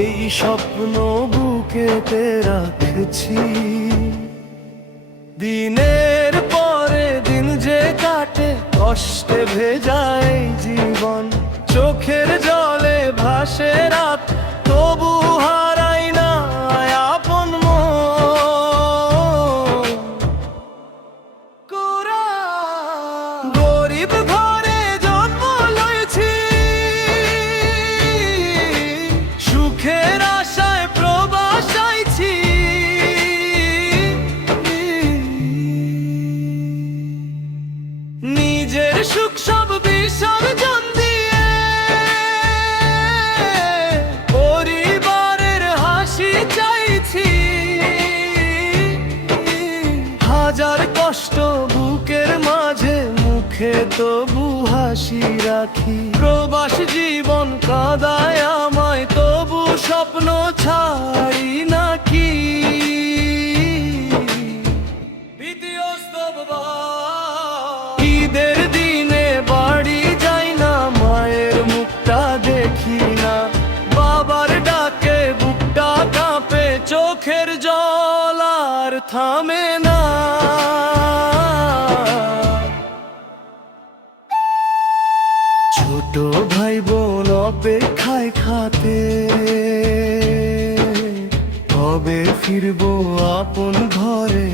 এই স্বপ্ন বুকেতে রাখছি। দিনের পরে দিন যে কাটে কষ্টে ভেজায় জীবন, চোখের জলে ভাসে রাত, তবু হারাই না আপন মন। গরিব ঘরে জন্ম লইছি, সুখের আশায় প্রবাস আইছি। নিজের সুখ সব বিসর্জন দিয়ে পরিবারের হাসি চাইছি। হাজার কষ্ট বুকের মাঝে, মুখে তবু হাসি রাখি। প্রবাস জীবন কাঁদায় আমায়, তবু স্বপ্ন ছাড়ি নাকি। ঈদের দিনে বাড়ি যাই না, মায়ের মুখটা দেখি না। বাবার ডাকে বুকটা কাঁপে, চোখের জল আর থামে না। ছোট ভাই বোন অপেক্ষায় খাতে, কবে ফিরবো আপন ঘরে।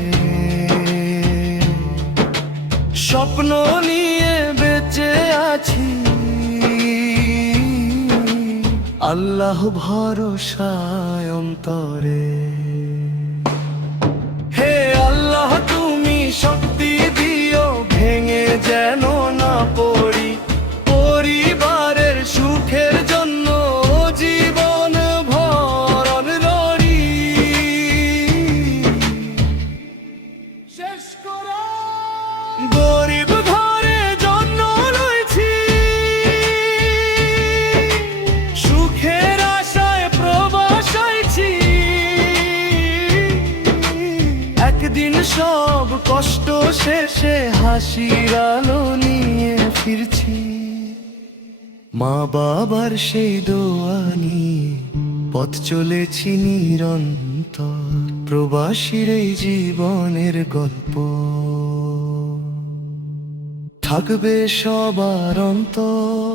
স্বপ্ন নিয়ে বেঁচে আছি, আল্লাহ ভরসায় অন্তরে। হে আল্লাহ তুমি শক্তি দিও, ভেঙে যেন না পড়ি। পরিবারের সুখের জন্য জীবন ভরণ রড়ি। শেষ করা গরিব ঘরে জন্ম লইছি, সুখের আশায় প্রবাস আইছি। একদিন সব কষ্ট শেষে হাসির আলো নিয়ে ফিরছি। মা বাবার সেই দোয়া নিয়ে পথ চলেছি নিরন্তর, প্রবাসীর এই জীবনের গল্প থাকবে সবার অন্তর।